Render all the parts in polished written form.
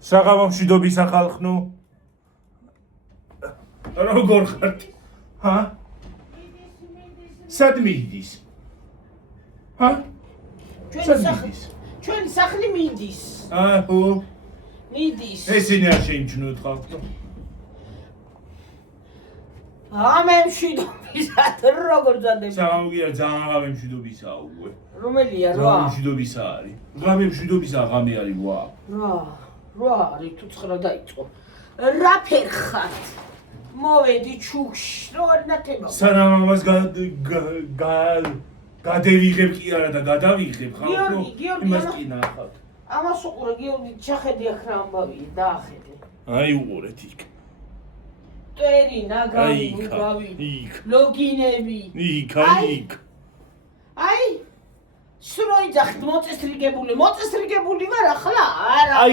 საღამო მშვიდობის ახალხნო. როგორ ხართ? ჰა? სად მიდის? ჰა? ჩვენი სახლი მიდის. აჰო. მიდის. ესენი არ შეიმჩნევთ ხალხო. ამე მშვიდობისა როგორ ძადები? საღამო კი არა, ძალიან ღამე მშვიდობისაა უკვე. რომელია რა? ძალიან მშვიდობისა არის. ღამე მშვიდობისა ღამე არის ვა. რა არის თუ 9 დაიწყო. რა ფერხართ? მოვედი ჩუქში, რო არ ნათება. სანამ ამას გადევიღებ კი არა და გადავიღებ ხალხო. იმას კი ნახავთ. ამას უყურე გიორგი, ჩახედი აქ რა ამბავია, დაახედე. აი უყურეთ იქ. ტერი, ნაგავი, ნუგავი, ლოგინები. იქ. აი სროიძახით მოწესრიგებული ვარ ახლა? არა. აი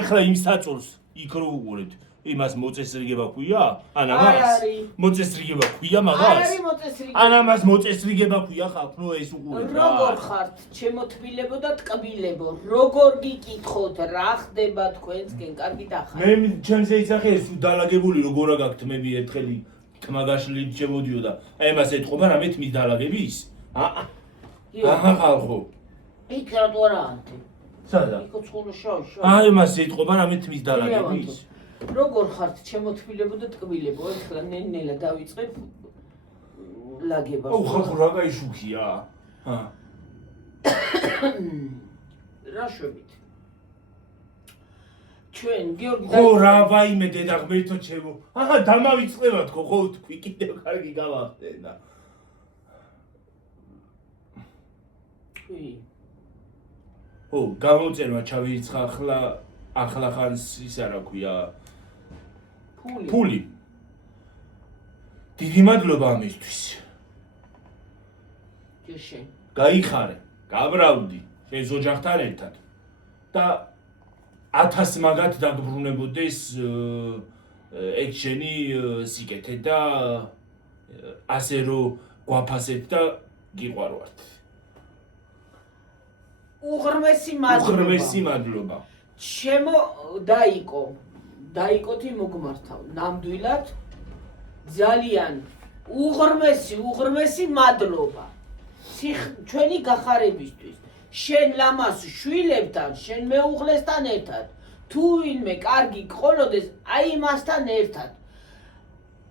ეხლა იმ საწოლს იქ რო უყურეთ. იმას მოწესრიგება ქვია? ან ამას? მოწესრიგება ქვია მაგას? არ არის მოწესრიგება. ან ამას მოწესრიგება ქვია ხალხო ეს უყურეთ რა. როგორ ხართ? ჩემო თბილებო და ტკბილებო. როგორ გიკითხოთ რა ხდება თქვენსკენ? კარგი დახარ. მე ჩემზე იცახე ეს დალაგებული როგორ აგაქვთ მები ერთხელი თმაგაშლით შემოდიოდა. აი ამას ეთყობა რამე თმის დალაგების? აჰა ხალხო. იქ რატო არა ანთი? სადა? იქ ცხურო შავ. აი ამას ეთყობა რამე თმის დალაგების? როგორ ხართ ჩემო თბილებო და ტკბილებო? ეხლა ნენელა დავიწყებ ლაგებას. აუ ხალხო რა გაიშუქია? ჰა. რა შვებით? ჩვენ გიორგი ხო რა ვაიმე დედა ღმერთო ჩემო. აჰა დამავიწყება თქო ხო თქვი კიდევ კარგი გავახდენა. ო გამოწერმა ჩავირიცხა ახლა ხანს ის არა ქვია ფული. დიდი მადლობა ამისთვის. ჯეშენ. გაიხარე, გაბრალდი შენს ოჯახთან ერთად და 1000 მაგათ დაგბრუნებოდეს ეგ შენი სიკეთე და ასე რომ გვაფასეთ და გიყვარვართ. უღრმესი მადლობა. ჩემო დაიკოთი მოგმართავ ნამდვილად ძალიან უღრმესი მადლობა ჩვენი გახარებისთვის შენ ლამას შვილებთან შენ მეუღლესთან ერთად თუ ვინმე კარგი გყოლოდეს აი იმასთან ერთად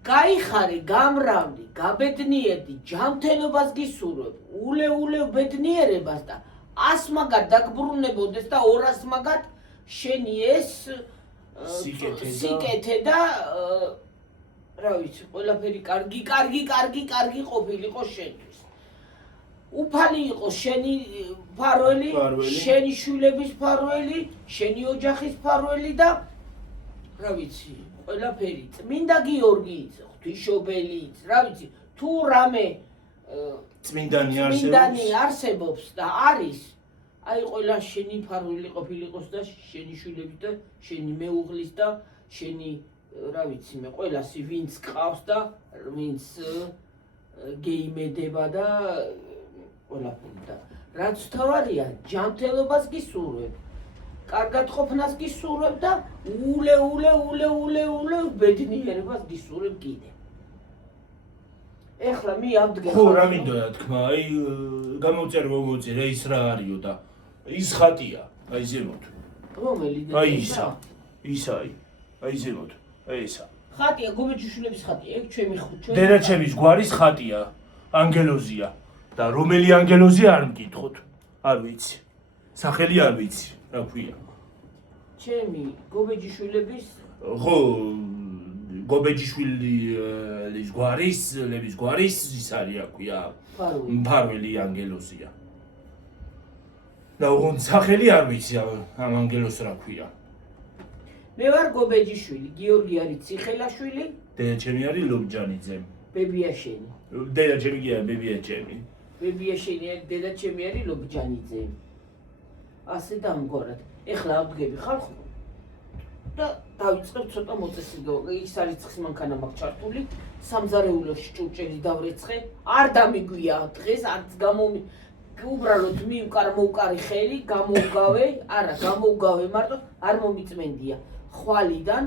გაიხარე გამრავლი გაბედნიერდი ჯანმრთელობას გისურვებ ულეულევ ბედნიერებას და 100 მაგათ დაგბრუნებოდეს და 200 მაგათ შენი ეს სიკეთე და რა ვიცი ყველაფერი კარგი ყოფილიყო შენთვის. უფალი იყო შენი ფარველი, შენი შვილების ფარველი, შენი ოჯახის ფარველი და რა ვიცი ყველაფერი წმინდა გიორგიიც, ღვთისმშობელიც, რა ვიცი თუ რამე წმინდანი არსებობს და არის აი ყველა შენი ფარველი ყოფილიყოს და შენი შვილების და შენი მეუღლის და შენი რა ვიცი მე ყველასი ვინც ყავს და ვინც გეიმედება და ყველაფერი და რაც თავარია ჯანმრთელობას გისურვებ კარგად ყოფნას გისურვებ და ულე ბედნიერებას გისურვებ კიდე ეხლა მე ამდღე ხო რა მინდოდა თქმა აი გამოწერვა მოწერა ის რა არისო და ის ხატია აი ზემოთ რომელი აი ისა აი ზემოთ აი ისა ხატია გომეჯიშვილების ხატია ეგ ჩემი დედა ჩემის გვარის ხატია ანგელოზია და რომელი ანგელოზია არ მკითხოთ არ ვიცი სახელი არ ვიცი რა ქვია ჩემი გომეჯიშვილების ხო გობეჯიშვილის გვარის ის არის აქვია მფარველი ანგელოზია და უღონ სახელი არ ვიცი ამ ანგელოზს რა ქვია მე ვარ გობეჯიშვილი გიორგი არის ციხელაშვილი დედა ჩემი არის ლობჯანიძე ბებია შენი დედა ჩემი კი არა ბებია ჩემი ბებია შენი დედა ჩემი არის ლობჯანიძე ასე დამგვარად ეხლა ავდგები ხალხო და დავიწყებ ცოტა მოწესრიგება. ის არის ცხის მანქანა მაქვს ჩართული, სამზარეულოში ჭურჭელი დავრეცხე, არ დამიგვია დღეს, არც უბრალოდ მოვკარი ხელი, გამოვგავე, არა, გამოვგავე მარტო, არ მომიწმენდია. ხვალიდან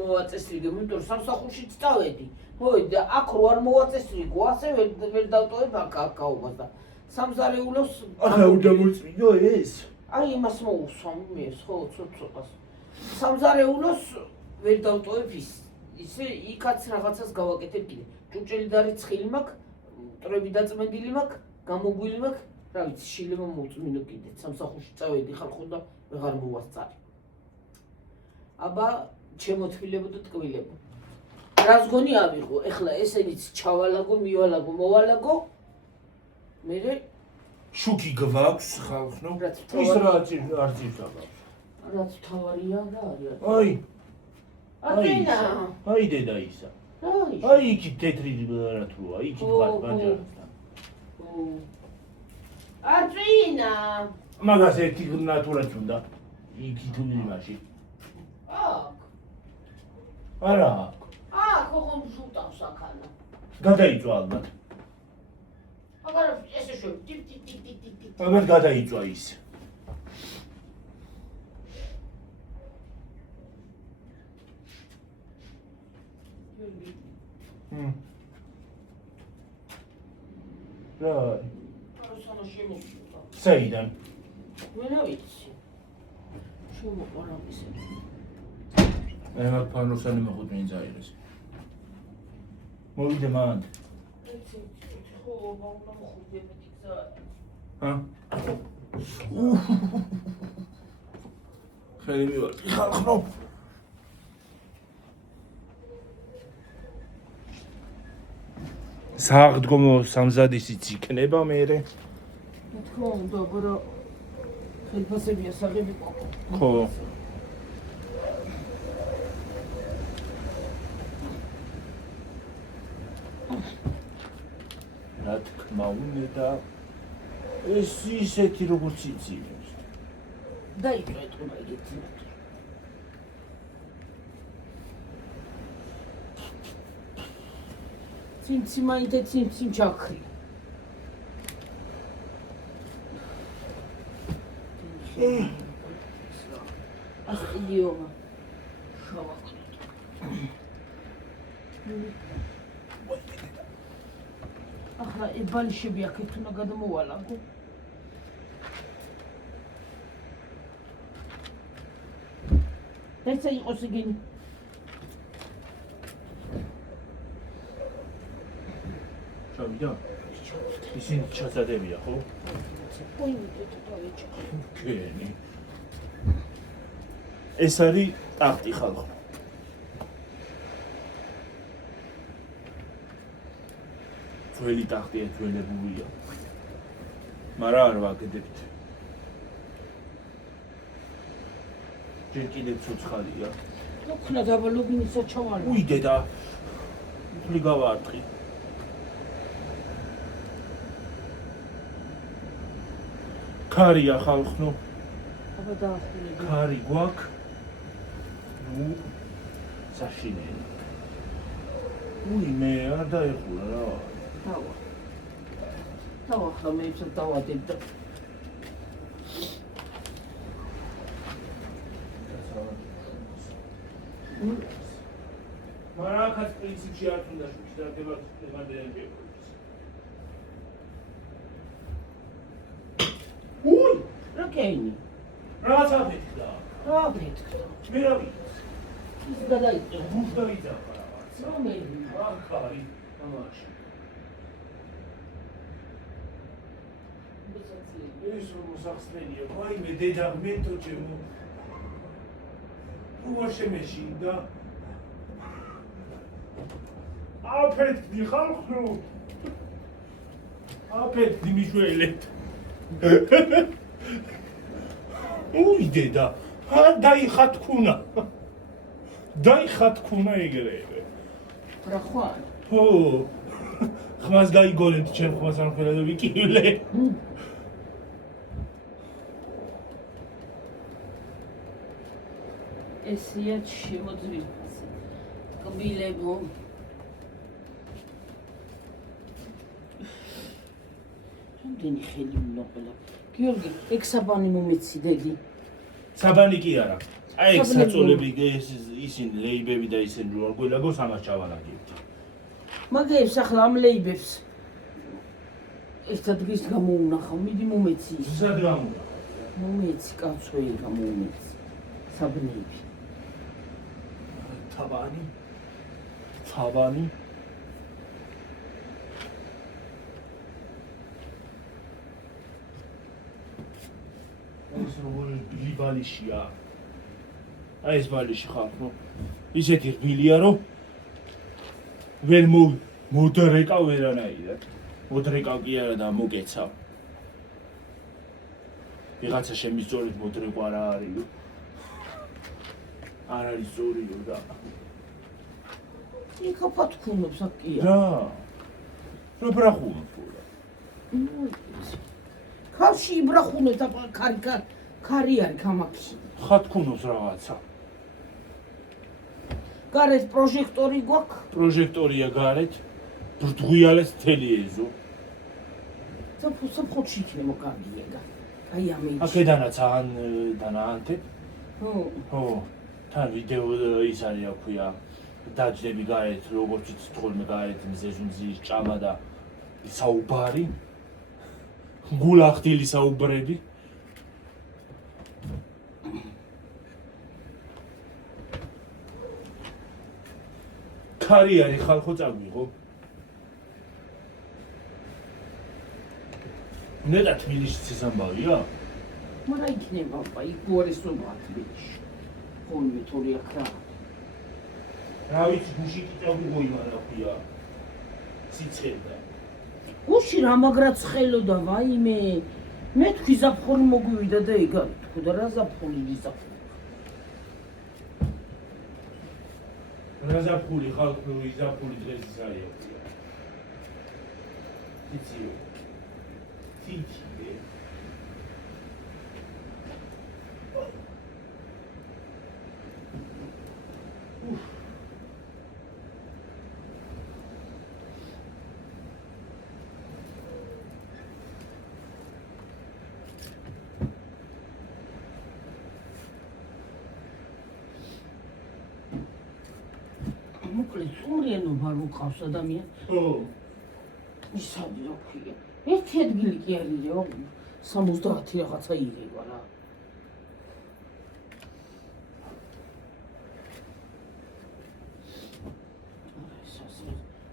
მოვაწესრიგე, იმიტომ რომ სამსახურშიც წავედი. მოვედი და აქ რო არ მოვაწესრიგო, ასე ვერ დავტოვებ აკაობას და სამზარეულოს ახლა უნდა მოწმინდო ეს? აი იმას მოусვამ მე, ხო, ცოტას. სამზარეულოს ვერ დავტოვებ ისე იქაც რაღაცას გავაკეთებ კიდე. ჭურჭელი და რიცხილი მაქვს, მტრები დაწმენდილი მაქვს, გამოგვილი მაქვს, რა ვიცი, შილება მოვწმინდო კიდე. სამსახურში წავედი ხარ ხო და ვეღარ მოვასწარი. აბა ჩემო თბილებო და ტკბილებო. რას გონი ავიღო? ეხლა ესენიც ჩავალაგო, მივალაგო, მოვალაგო. მე შუქი გვაქვს ხალხო. ის რა არ ძირდება. რაც თავარია და არის. აი. ატენა. აი დედა ისა. აი იქი თეთრი რა თქმა, იქი თქვა ბანჯარასთან. ატენა. მაგას ერთი ნატურაც უნდა. იქი თუ იმაში. აქ. არა. აქ ხომ ჟუტავს აქანა. გადაიწვა ალბათ. აგარა ესე შევ ტიპ. ალბათ გადაიწვა ის. რა? პარასონა შემოწუდა. საიდან? მე რა ვიცი. შემოყარა ისე. მე მაგ ფანოსანი მოხუდნენ ძაირეს. მოვიდე მანდ. ხო, უნდა მოხუდე მე გზა. ჰა? ხელი მივარდი ხალხო. საღდგომო სამზადისიც იქნება მეერე. მე თქმა უნდა, მაგრამ ხელფასებია საღები ყოფა. ხო. რა თქმა უნდა ეს ისეთი როგორც იცივებს. დაიწვა ეთქმა ეგეთი. ციმციმაინდა ციმციმ ჩაქრი. ასტიდიომა. შავაკროთ. ახლა ებანიშები აქეთ უნდა გადამოვალაგო. ეცა იყოს იგენი. ჩავიდა? ისინი ჩასადებია, ხო? პოინტი დავეჭა. გენი. ეს არის ტახტი ხალხო. ძველი ტახტია, ძველებურია. მაგრამ არ ვაგდებთ. ჯერ კიდევ ცოცხალია. მოხნა დაბალობინისა ჩავალო. უი დედა. ფული გავარტყი. ქარია ხალხო. აბა დაახურე. ქარი გვაქვს. ნუ საშინელი. უი მე არ დაეხურა რა. დავა ახლა მე ისე დავადებ და მაგრამ აქაც პრინციპში არ უნდა შუქი დაგება მანდელები ექოს. უი რა კეინი? რაც აფეთქდა. რა ფეთქდა? მე რა ვიცი. ის გადაიწვა. გუშ დაიძახა რაღაც. რომელი? ახალი ამაში. ეს რომ მოსახსნელია, ვაი მე დედა მეთო ჩემო. უარ შემეშინდა. აფეთქდი ხალხო. აფეთქდი მიშველეთ. უი დედა, დაიხა თქუნა. დაიხა თქუნა ეგრევე. რა ხوار? ხო. ხმას გაიგონეთ ჩემ ხმას არ მქონდა ვიკივლე. ესია შემოძვირს. კბილებო. იმდენი ხელი უნდა ყველა. გიორგი, ეგ საბანი მომეცი დედი. საბანი კი არა. აი ეგ საწოლები ისინი ლეიბები და ისინი რო არ გველაგოს ამას ჩავალაგებთ. მაგებს ახლა ამ ლეიბებს ერთად გის გამოუნახავ, მიდი მომეცი. სად გამოვიდა? მომეცი კაცო ეგ გამომეცი. საბნები. თავანი. ეს როგორი ბილი ბალიშია. აი ეს ბალიში ხარ, ნუ. ისეთი რბილია, რომ ვერ მოდრეკავ ვერანაირად. მოდრეკავ კი არა და მოკეცავ. ვიღაცა შემისწორეთ მოდრეკვა რა არისო. არ არის სწორიო და იქა თქუნობს აკია. რა. რა ბრახუნობს ხოლმე. ხალში იბრახუნებს და ქარი არის გამაქსი. ხა თქუნობს რაღაცა. გარეთ პროჟექტორი გვაქვს. პროჟექტორია გარეთ. ბრდღუიალეს მთელი ეზო. საფხოთში იქნება კარგი ეგა. აი ამით. აქედანაც ანთებ. ხო. თან ვიდეო ის არის აქვია. დაჯდები გარეთ, როგორც იცით თქოლმე გარეთ მზეზუმზის ჭამა და საუბარი. გულახდილი საუბრები. ქარი არის ხალხო წაგვიღო. ნეტა თბილისის ეს ამბავია? მარა იქნება პა იგუარესობა თბილისში. ხოლმე თორი აქ რა. რა ვიცი გუში კი წაგვიღო იმანა ხია. სიცხედა. გუში რა მაგრა ცხელოდა ვაიმე. მე თქვი ზაფხული მოგვივიდა და ეგ არის თქო და რა ზაფხული ზაფხული. რა ზაფხული ხალხო ზაფხული დღეს ის არის. იცი. მოკლედ სუმრიანობა რო ყავს ადამიანს. ხო. ისადი რა ქვია. ერთი ადგილი კი არის რა 70 რაღაცა იღება რა.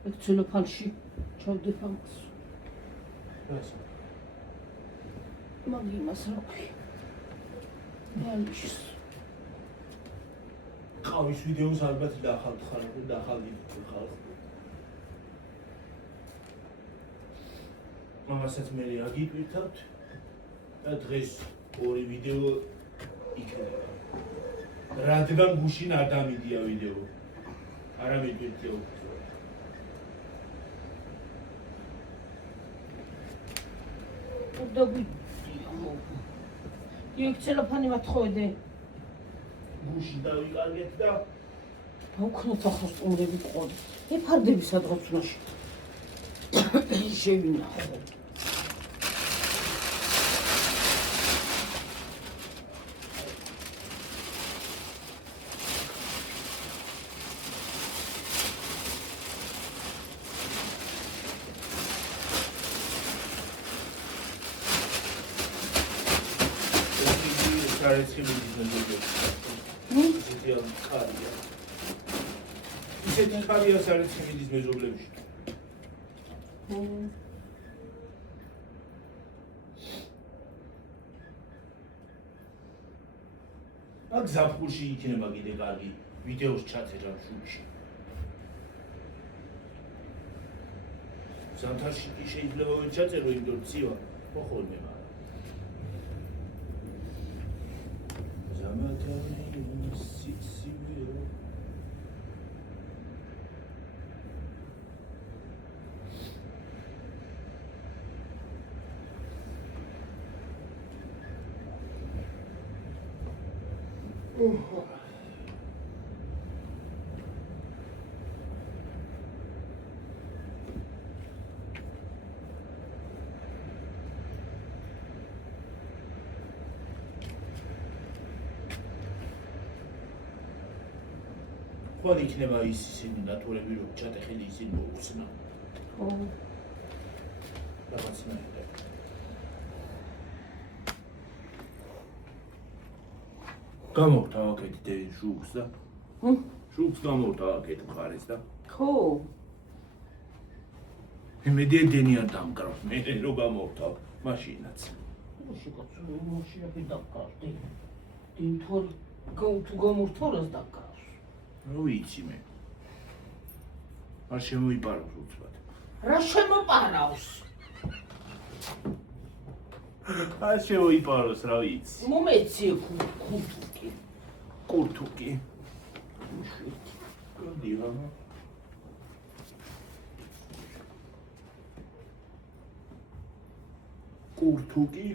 ეგ ცელოფანში ჩავდებ ამას. რასა? მაგ იმას რა ქვია. ბალიშს. ყავის ვიდეოს ალბათ დახალთ ხარ ხალხი. მამასაც მე აგიტვირთავთ და დღეს ორი ვიდეო იქნება. რადგან გუშინ არ დამიდია ვიდეო. არა მიდვირთიო. იქ ცელოფანი მათხოვდე. გუში დავიკარგეთ და მოვქნათ ახლა სტუმრები ყოლი. ეფარდები სადღაც უნაში. შევინახო. ისეთი ხარია სარეცხილის მეზობლებში. აქ ზაფხულში იქნება კიდე კარგი ვიდეოს ჩაწერა შუბში. ზამთარში კი შეიძლება ვერ ჩაწერო, იმიტომ ცივა მოხოლმე მაგრამ. თქვენ იქნება ისინი ნატურები რომ ჩატეხილი ისინი მოუხსნა. ხო. რაღაცნაირად. გამოვთავაკეთ შუბს და შუბს გამოვთავაკეთ მხარეს და ხო. იმედი დენიან დამკრავს მე რო გამოვთავ მაშინაც. შეკაცო მაშინები დაკარდი. დინთორ თუ გამოვთორას დაკარავს. რა ვიცი მე. არ შემოიპარავს უცბად. რა შემოპარავს? არ შემოიპაროს რა ვიცი. მომეციე კურთუკი. კურთუკი. გოდია. კურთუკი.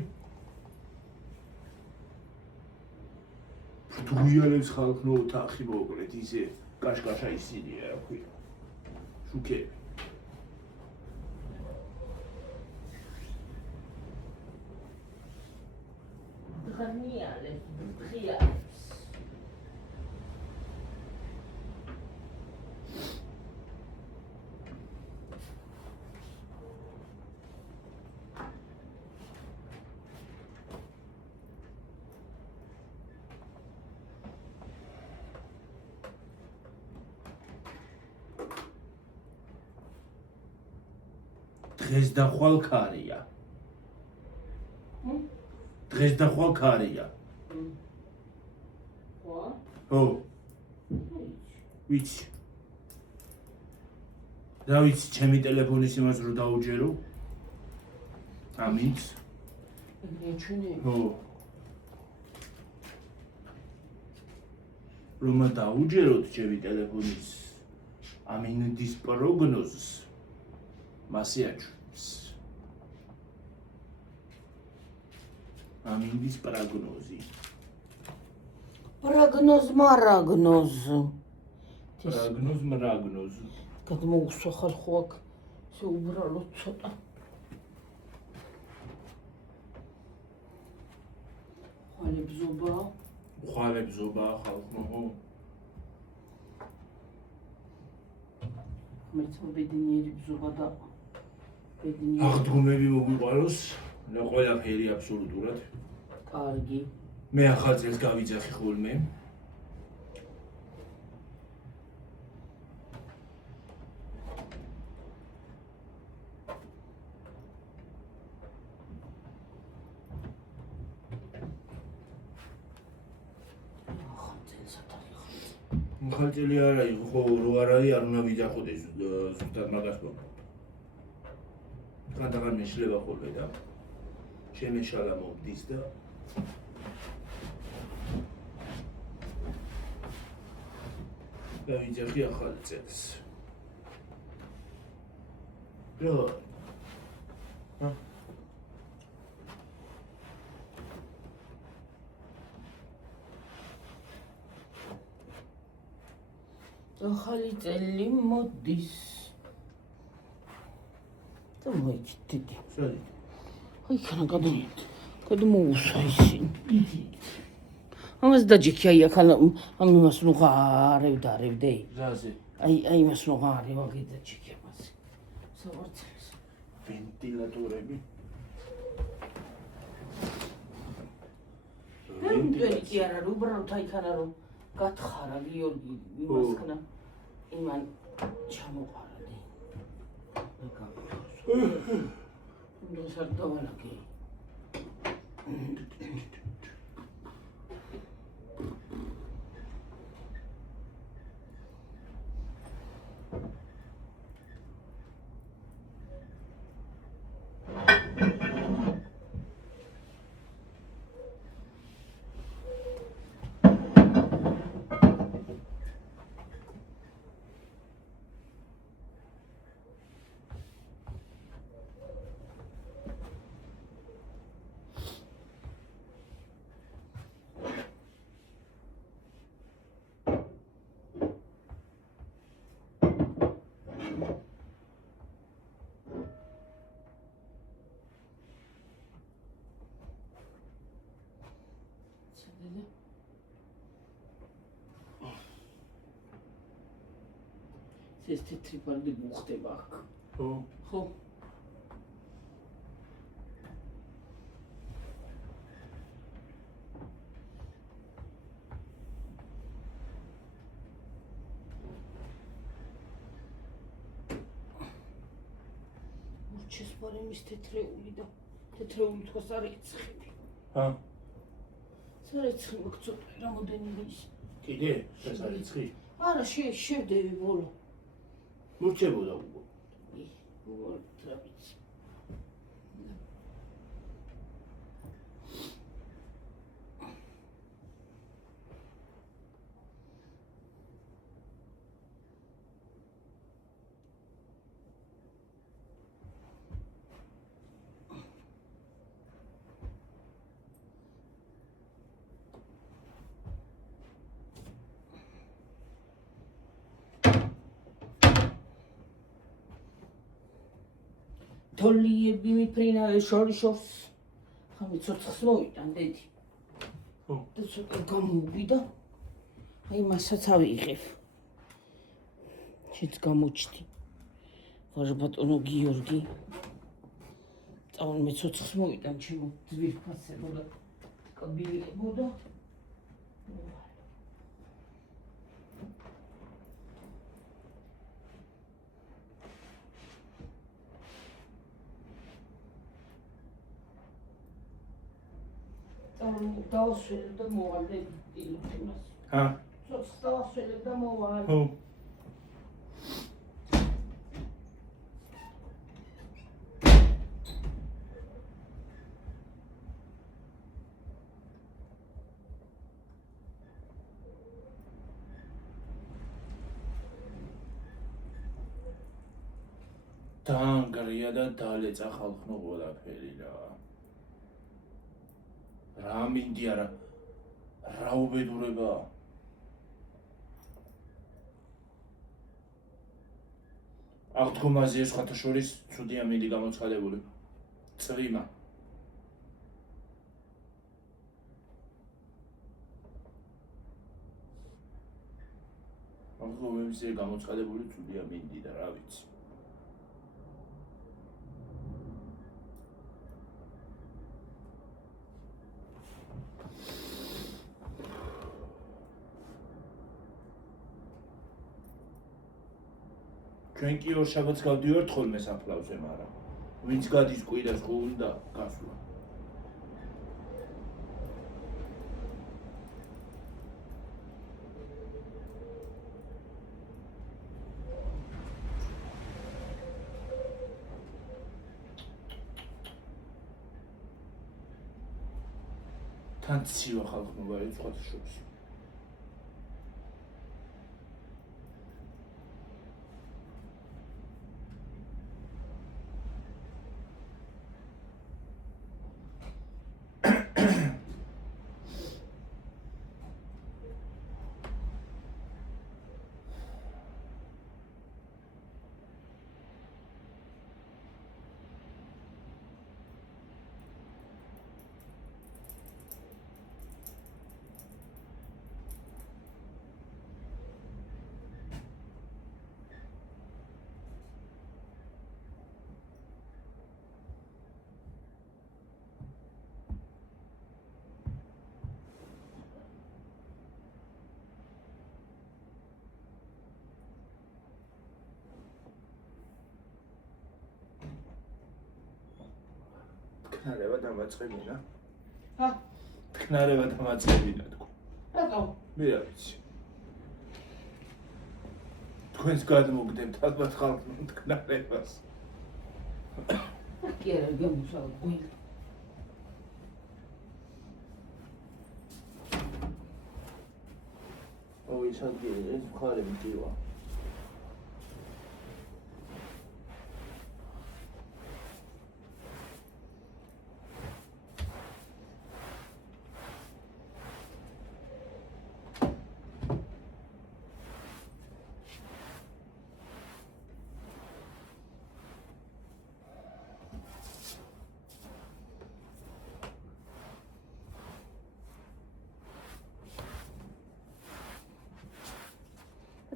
ფუტუიალებს ხალხნო ოთახი მოკლედ ისე კაშკაშა ისინია რა ქვია. შუქები. დღიალებს. დღეს და ხვალ ქარია. დღეს და ხვალ ქარია. ხო. ვიცი. რა ვიცი, ჩემი ტელეფონის იმას რო დაუჯერო? ამინც. ხო. რომ დაუჯეროთ ჩემი ტელეფონის ამინდის პროგნოზს. მასიაჩვენს. ამინდის პროგნოზი. პროგნოზ მარაგნოზ. პროგნოზ მარაგნოზ. გადმოუსვა ხალხო აქ. ესე უბრალოდ ცოტა. ხვალებზობა. ხვალებზობა ხალხო. მეცო ბედნიერი ბზობა და ბედნიერი. აღდგომები მოგვიყვაროს. და ყველაფერი აბსოლუტურად. კარგი. მე ახალ წელს გავიძახი ხოლმე. მხალწელი არა იყო, ხო, რო არ არის, არ უნდა ვიძახოდეს ზუსტად მაგას მომო. კანდაღარ მეშლება ხოლმე და შემეშალა მომდის და გავიძახი ახალ წელს. რა? ახალი წელი მოდის. და მოიქითდი. სად? აი ხანა გადმოუსვა ისინი. ამას დაჯიქი აი ახლა ამ იმას ნუ ღარევდე. ზაზე. აი იმას ნუ ღარევა გიდაჯიქი ამას. სავარცელს. ვენტილატორები. ვენტილატორი კი არა, უბრალოდ აი ხანა რომ გათხარა გიორგი იმას ხნა იმან ჩამოყარდი. და სარდავალაკი. ეს თეთრი ფარდი მოხდება აქ. ხო. ჩესპარი მის თეთრეული და თეთრეული თქოს არ ეცხები. სარეცხი მოგწოთა რამოდენი ის. კიდე? ეს არეცხი? არა, შევდები ბოლო. მორჩებოდა უკვე. უგო ტრაპიც. თოლიები მიფრინა შორიშობს. ხამი ცოცხს მოვიტან დედი. და ცოტა გამოვიდა. აი მასაც ავიღებ. შეც გამოჩდი. ვაჟ ბატონო გიორგი. წავალ მე ცოცხს მოვიტან ჩემო ძვირფასებო და კაბილებო და დავასველებ და მოვალ ტელეფონს. ცოცხს დავასველებ და მოვალ. დაანგრია და დალეწა ხალხნო ყველაფერი რა. რა მინდია რა უბედურება. აღდგომაზე ეს ხათა შორის ცუდია მინდი გამოცხადებული. წვიმა. აღდგომებზე გამოცხადებული ცუდია მინდი და რა ვიცი. ჩვენ კი ორ შაბათს გავდივართ ხოლმე საფლავზე, მაგრამ ვინც გადის კვირას ხო უნდა გასვლა. თან ცივა ხალხნობა ეს სხვათა შორის. თქნარება დამაწყებინა. თქნარება დამაწყებინა თქო. რატო? მე რა ვიცი. თქვენს გადმოგდებთ ალბათ ხალხმა თქნარებას. კი არა, გამოსავალ გული. ის ადგილი ეს მხარები ტივა.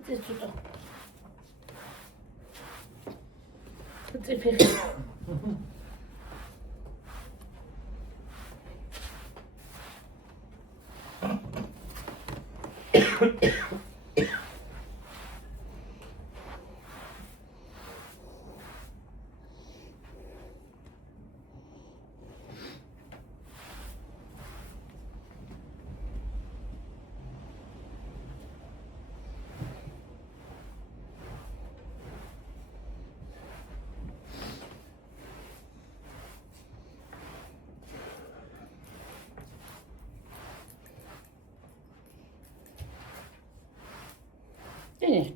ეს ცოტა წიფეხი.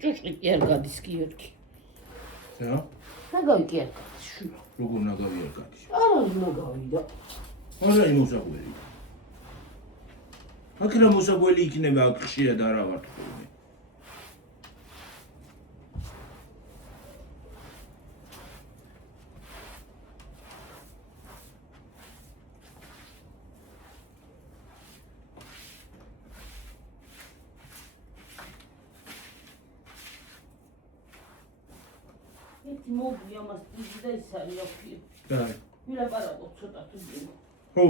ჭუჭყი კი არ გადის გიორგი. რა? ნაგავი კი არ გადის შვილო. როგორ ნაგავი არ გადის? არა ნაგავი და. არა იმოსაგველი. აქ რა მოსაგველი იქნება აქ ხშირად არა ვარ თქვენი. მოგვი ამას დიდი და ის არის აფიო. და ვილაპარაკოთ ცოტა თუ გინდა. ხო.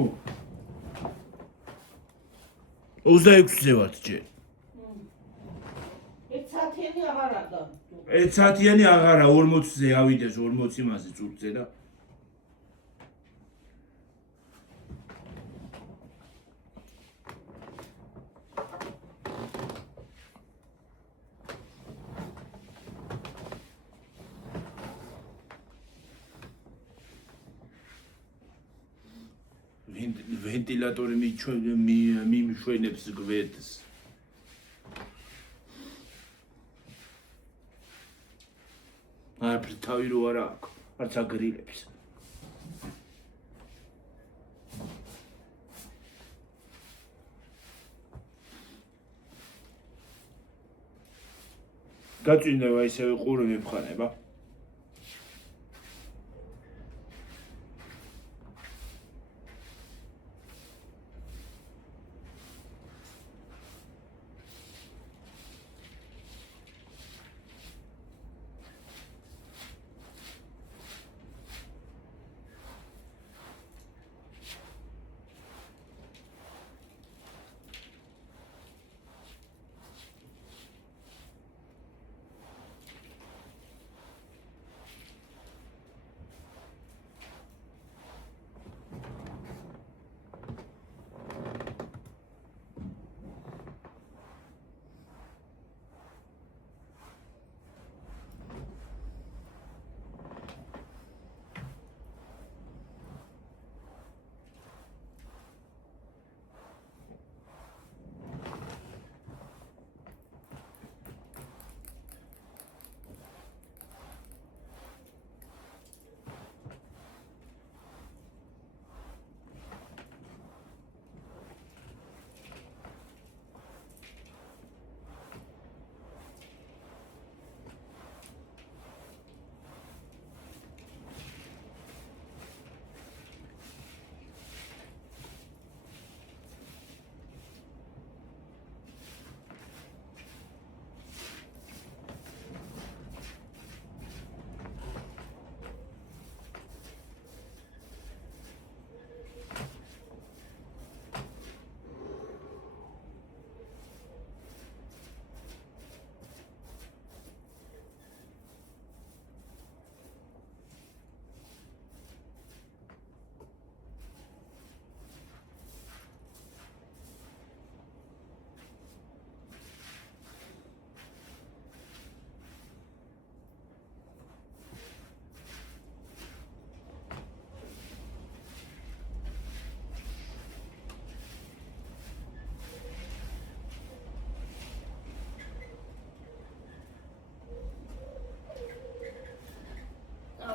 26-ზე ვართ ჯერ. 1 საათიანი აღარა და. 1 საათიანი აღარა 40-ზე ავიდეს 40 მასე წურწე და ვენტილატორი მიმშვენებს გვერდს. არაფერი თავი რო არა აქვს, არც აგრილებს. გაწვინდება ისევ ყური მიფხანება.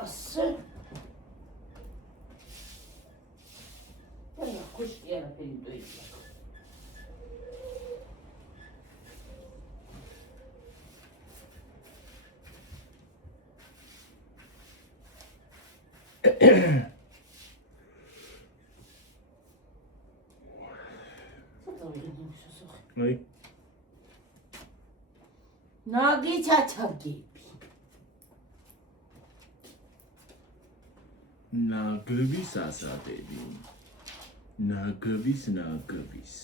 ასე. და ხუშტი არაფერი დოიქია. აი. ნაგი ჩაჩავდი. ნაგვის ასადები. ნაგვის.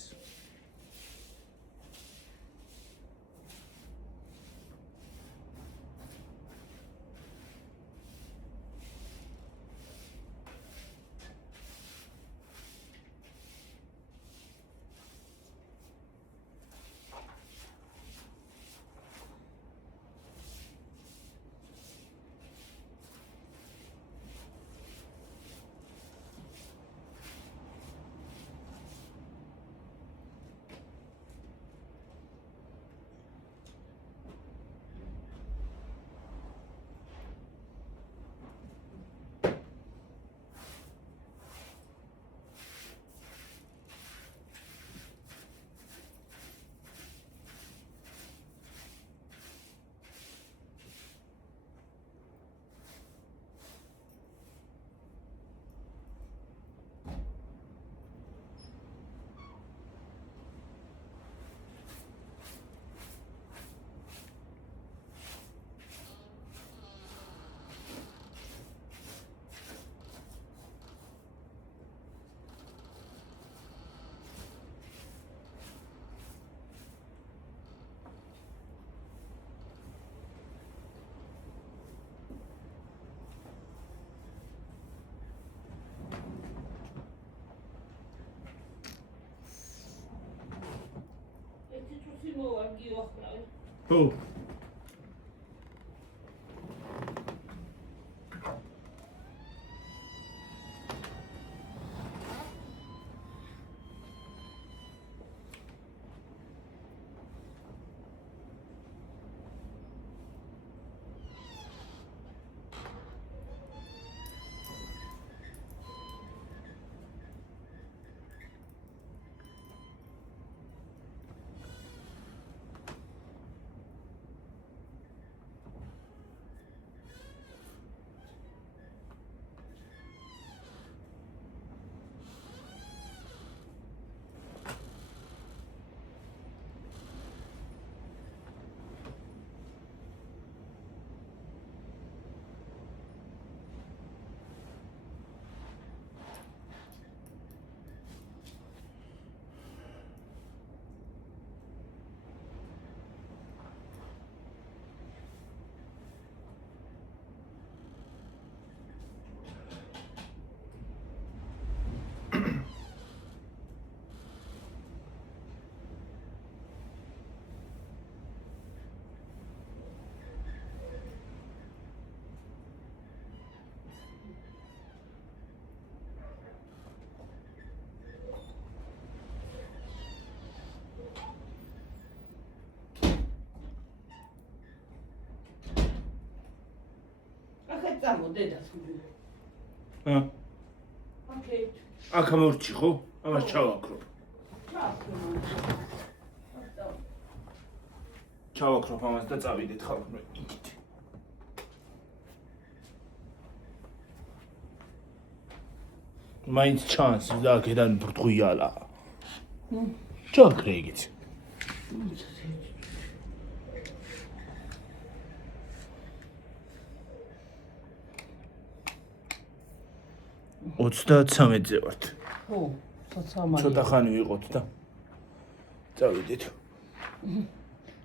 Who? Okay. აქ მორჩი ხო? ამას ჩავაქრობ. ჩავაქრობ ამას და წავიდეთ ხალხო იქით. მაინც ჩანს და აქედან ბრტყუიალა. ჩაქრე იგიც. 33-ზე ვართ. ხო, 33. ცოტა ხანი ვიყოთ და წავიდეთ.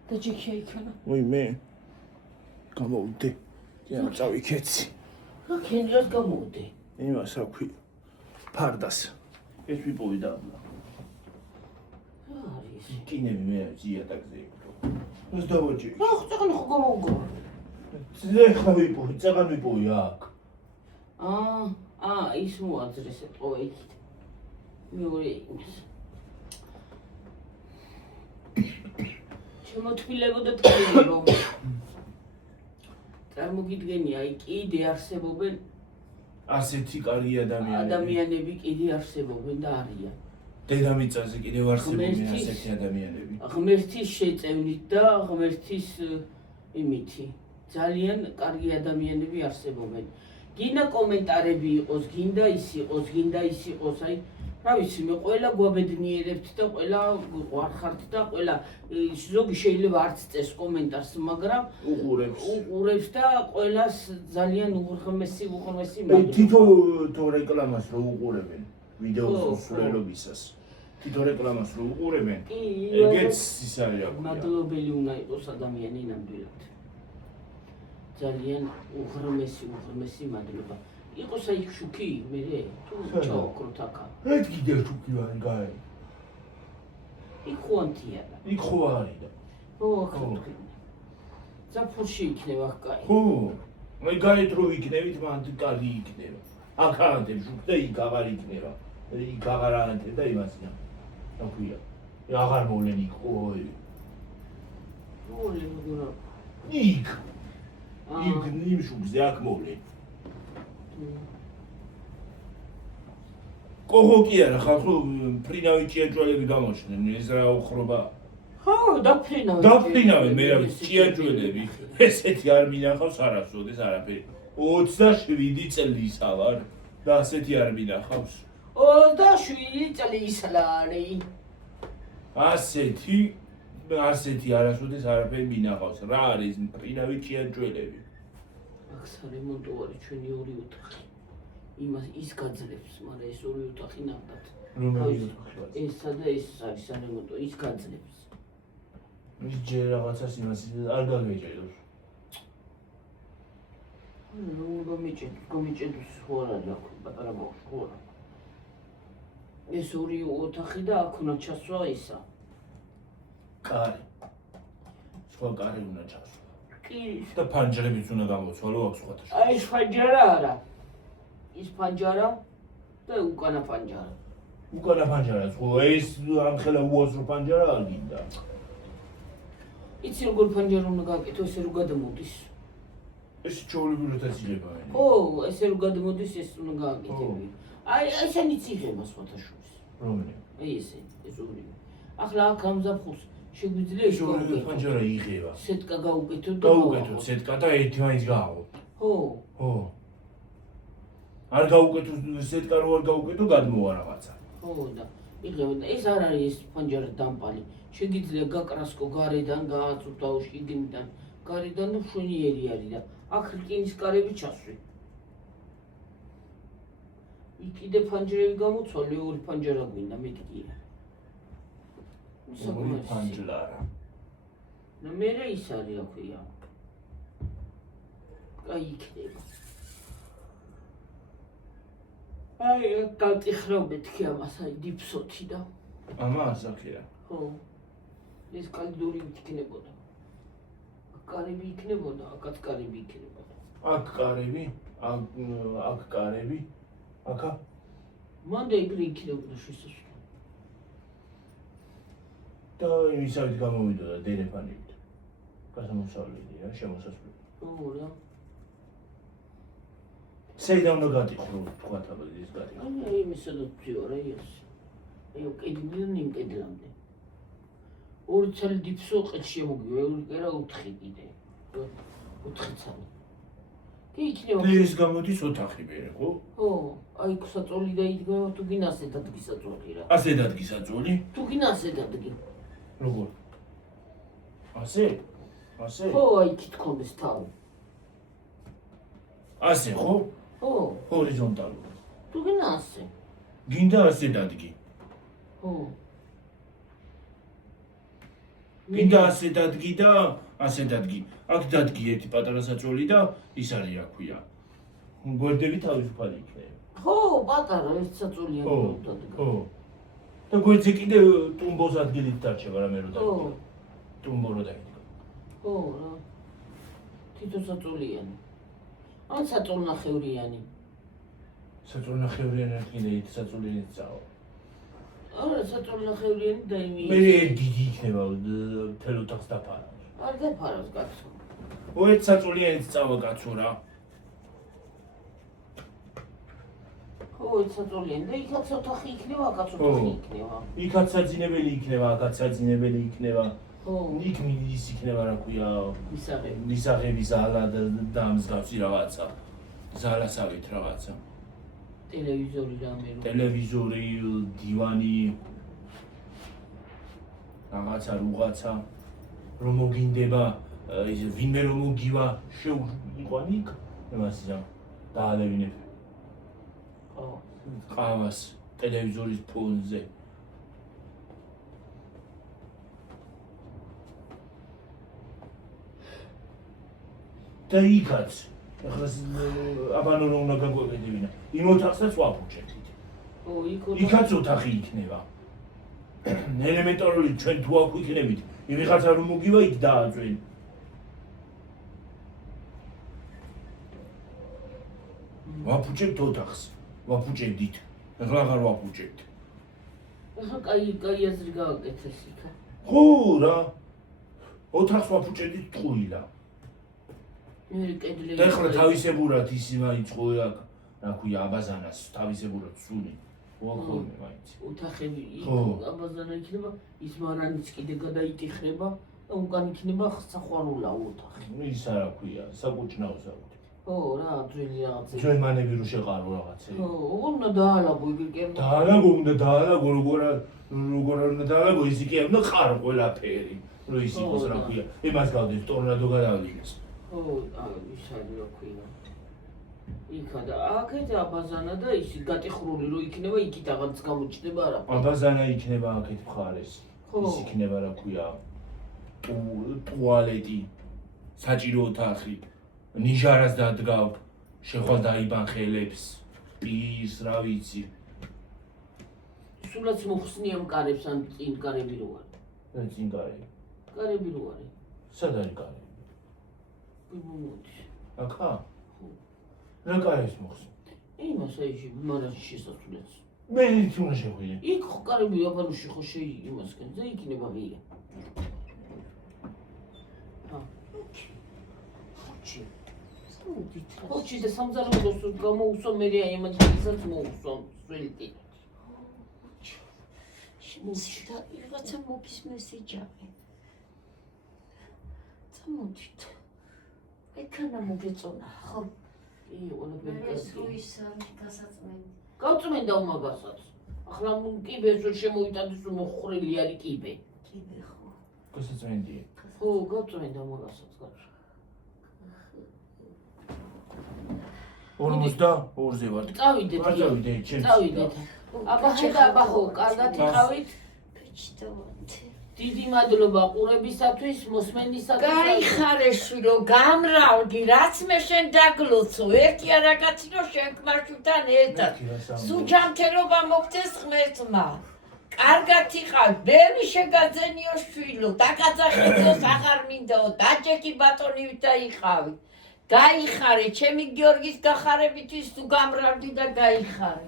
და ჯიქია იქნა. ой მე გამოვიდე. და წავიქეცი. რა ქენჯას გამოვიდე? იმას აქვი ფარდას. ეს ვიპოვე და არის. კინები მე ზიატაკზე იყო. ეს დავაჭი. რა ხწეღან ხო გამოვგო? ზეხა ვიპოვე, წეგან ვიპოვე აქ. ის მოაძრეს ეტყობა იქით. მეორე იმის. შემოთმილებოდა თქილებო. წარმოგიდგენია, აი კიდე არსებობენ ასეთი კარგი ადამიანები კიდე არსებობენ და არიან. დედამიწაზე კიდევ არსებობენ ასეთი ადამიანები. ღმერთის შეწევნით და ღმერთის იმითი. ძალიან კარგი ადამიანები არსებობენ. გინდა კომენტარები იყოს, გინდა ის იყოს, აი რა ვიცი მე ყველა გვაბედნიერებთ და ყველა ვარხართ და ყველა ზოგი შეიძლება არც წეს კომენტარს მაგრამ უყურებს და ყველას ძალიან უღრმესი თითო თო რეკლამას რო უყურებენ ვიდეოს მსვლელობისას თითო რეკლამას რო უყურებენ ეგეც ის არის რა მადლობელი უნდა იყოს ადამიანი ნამდვილად ძალიან უღრმესი მადლობა იყოს აი შუქი მე თუ ჩაოქროთ აქა ერთ კიდევ შუქი ვარ გაი იქ ხوانთია და იქ ხო არის და ო ახლა ზაფხულში იქნება კაი ხო მე გაით რო იქნებით მანდ კარგი იქნება აქ ანტებ შუქ და იქ აღარ იქნება იქ აღარ ანტებ და იმასია ნაქვია აღარ მოვლენ იქ ოი იქ იმ შუქზე აქ მოვლენ კოღო კი არა ხალხო ფრინავი ჭიაჭველები გამოჩნდნენ ეს რა უხრობა ხო დაფრინავენ მე რა ვიცი ჭიაჭველები ესეთი არ მინახავს არასოდეს არაფერი 27 წელისა ვარ და ასეთი არ მინახავს 27 წელისა ლარი ასეთი არასოდეს არაფერი მინახავს რა არის ფრინავი ჭიაჭველები აქ სარემონტო არის ჩვენი ორი ოთახი იმას ის გაძლებს, მაგრამ ეს ორი ოთახი ნახდათ. რომელი ოთახია? ესა და ეს არის სარემონტო, ის გაძლებს. ის ჯერ რაღაცას იმას არ გაგეჭედოს. გომიჭედოს ხო არა აქვს პატარა ბავშვი ხო არა. ეს ორი ოთახი და აქ უნდა ჩასვა ისა. კარი. სხვა კარი უნდა ჩასვა. კი. და ფანჯრებიც უნდა გამოცვალო აქვს სხვათა. აი ეს ფანჯარა არა. ის ფანჯარა და უკანა ფანჯარა. უკანა ფანჯარა ხო ეს ამხელა უაზრო ფანჯარა არ გინდა. იცი როგორ ფანჯარა უნდა გააკეთო ესე რომ გადამოდის. ეს ჩაოლებრივად იძლება. ხო, ესე რომ გადამოდის ეს უნდა გააკეთებინა. აი ესენი ციხემა სხვათა შორის. რომელი? აი ესე, ეს ორივე. ახლა აქ ამზაფხულს შეგვიძლია ის ფანჯარა იღება. სეტკა გაუკეთო და გაუკეთოთ სეტკა და ერთი მაინც გააღვო. ხო. ხო. არ გაუკეთო სეტკა რო არ გაუკეთო გადმოვა რაღაცა. ხო და იღება და ეს არ არის ეს ფანჯარა დამპალი. შეგიძლია გაკრასკო გარედან, გააწუთავ შიგნიდან, გარედან და მშვენიერი არის და აქ რკინის კარები ჩასვი. იქ კიდე ფანჯრები გამოცვალე, ორი ფანჯარა გვინდა, მეტი კი არა. ორი ფანჯარა. და მერე ის არის რა ქვია. აი იქნება. აი გავტიხრობთ კი ამას აი დიფსოთი და ამას აქია. ხო. ეს კალდური იქნებოდა. კარები იქნებოდა, აქაც კარები იქნებოდა. აქ კარები, აქ კარები, აქა. მანდ ეგრე იქნებოდა შესასვლელი. და ისევით გამოვიდოდა დერეფანებით. გასამოსავლელი რა, შემოსასვლელი. ხო რა. საიდან უნდა გატიხრო თქვა თაბადი ეს გატიხრო. აი იმისადაც ვიარ აი ეს. აი კედლიდან იმ კედლამდე. ორი ცალი დიფსო ყეთში მოგივა, ორი კერა 4 კიდე. 4 ცალი. კი იქნება. ეს გამოდის ოთახი მერე, ხო? ხო, აი საწოლი დაიდგება, თუ გინდა ასე დადგი საწოლი რა. ასე დადგი საწოლი? თუ გინდა ასე დადგი. როგორ? ასე? ასე? ხო, აი იქ თქონდეს თავი. ასე, ხო? ხო. ჰორიზონტალურად. თუ გინდა ასე. გინდა ასე დადგი. ხო. გინდა ასე დადგი და ასე დადგი. აქ დადგი ერთი პატარა საწოლი და ის არის რა ქვია. გვერდები თავისუფალი იქნება. ხო, პატარა ეს საწოლია დადგა. ხო. და გვერდზე კიდე ტუმბოს ადგილით დარჩება რამე რო დადგა. ხო. ტუმბო რო დაიდგა. ხო რა. თითო საწოლიანი. ან საწოლნახევრიანი. საწოლნახევრიანი კიდე ერთი საწოლიანი წავა. არა, საწოლნახევრიანი და იმი. მე დიდი იქნება თელ ოთახს დაფარა. არ დაფარავს კაცო. ოეთ საწოლიანი წავა კაცო რა. ხო, ეს საწოლიანი და იქაც ოთახი იქნება, აქაც ოთახი იქნება. იქაც საძინებელი იქნება, აქაც საძინებელი იქნება. ხო. იქ ის იქნება რა ქვია. მისაღები. მისაღები ზალა და მსგავსი რაღაცა. ზალასავით რაღაცა. ტელევიზორი რამე რო ტელევიზორი, დივანი, რაღაცა რუღაცა, რომ მოგინდება, ვინმე რომ მოგივა, შეუყვანი იქ, იმას რა, დაალევინებ. ყავას, ტელევიზორის ფონზე. და იქაც, ახლა აბანო რომ უნდა გაგვეკეთებინა, იმ ოთახსაც ვაფუჭებთ. იქაც ოთახი იქნება. ელემენტარული ჩვენ თუ აქ ვიქნებით, ვიღაცა რომ მოგივა იქ დააწვენ. ვაფუჭებთ ოთახს, ვაფუჭებდით. ახლა აღარ ვაფუჭებთ. ახლა კაი აზრი გააკეთეს იქა. ხო რა. ოთახს ვაფუჭებდით ტყუილა. და ახლა თავისებურად ის მაინც ხო აქ, რა ქვია, აბაზანას თავისებურად სული. ვახორმე მაინც. ოთახები აბაზანა იქნება, ის მარანიც კიდე გადაიტიხება და უკან იქნება საყვარულა ოთახი. ის არა ქვია, საკუჭნაო საკუთი. ხო რა, ძველი რაღაცა. ჩვენ მანები რო შეყარო რაღაცები. ხო, უნდა დაალაგო იგი კი. დაალაგო, უნდა დაალაგო, როგორ უნდა დაალაგო, ის კი უნდა ყარო ყველაფერი. რომ ის იყოს რა ქვია. იმას გავდეთ ტორნადო გადავიდეს. ხო, ის არის რა ქვია. იქა და აქეთ აბაზანა და ის გატეხრული რო იქნება, იქით აღარც გამოჩნდება არა. აბაზანა იქნება აქეთ მხარეს. ის იქნება რა ქვია. ტუალეტი, საჭირო ოთახი. ნიჟარას დადგავ, შეხვალ დაიბანხელებს, პირს, რა ვიცი. სულაც მოხსნიამ კარებს ან წინ კარები რო არის. და წინ კარები. კარები რო არის. სად არის კარები? მოდი. აქა? რა კარებს მოხსნი? იმას აიში მარაში შესასვლელს. მე ის უნდა შეხვიდე. იქ ხო კარები აბანოში ხო იმასკენ და იქნება ღია. ხოჩი და სამზარეულოს გამოუსვა მე აიმადისაც მოუსვამ სველტი. შემოსიდა რაღაცა მოგის მესეჯავე. წამოდით. ეკანა მოგეწონა, ხო? ყველაფერი ეს როის გასაწმენდი. გავწმენდა უმაგასაც. ახლა კიბეს რომ შემოიტანდეს რომ მოხრილი არის კიბე. კიბე ხო. გასაწმენდია. ხო, გავწმენდა უმაგასაც გაწ. 42-ზე ვარ. წავიდეთ. წავიდეთ, ჩემს. წავიდეთ. აბა ხედა აბა ხო, კარგად იყავით. ფეჭდავანთი. დიდი მადლობა ყურებისათვის, მოსმენისათვის. გაიხარე შვილო, გამრავდი, რაც მე შენ დაგლოცო, ერთი არაკაცი რომ შენ ქმარშვილთან ერთად. სუჯანთელობა მოგცეს ღმერთმა. კარგად იყავ, ბევრი შეგაძენიო შვილო, დაკაძახეთოს აღარ მინდაო, დაჯექი ბატონივით დაიყავი. გაიხარე, ჩემი გიორგის გახარებისთვის თუ გამრავდი და გაიხარე.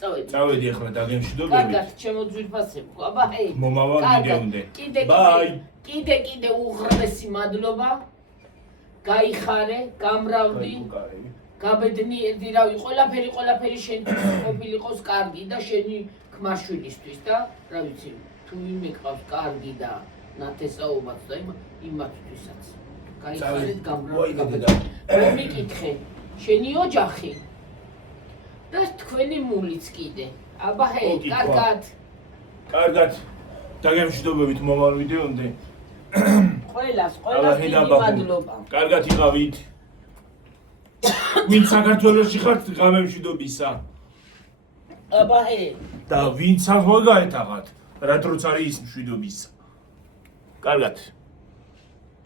წავედი ახლა დაგემშვიდობები. კარგად, ჩემო ძვირფასებო. აბა ჰეი. მომავალ ვიდეომდე. კიდე უღრმესი მადლობა. გაიხარე, გამრავდი. გაბედნიერი რავი, ყველაფერი შენთვის ყოფილიყოს კარგი და შენი ქმარშვილისთვის და რა ვიცი, თუ ვინმე ყავს კარგი და ნათესაობაც და იმათთვისაც. გაიხარეთ, გამრავდი. მიკითხე, შენი ოჯახი და თქვენი მულიც კიდე. აბა ჰეი, კარგად. კარგად. დაგემშვიდობებით მომავალ ვიდეომდე. ყველას დიდი მადლობა. კარგად იყავით. ვინ საქართველოში ხართ გამემშვიდობისა. აბა ჰეი. და ვინც ახლა გაეთაღათ, რა დროც არის ის მშვიდობისა. კარგად.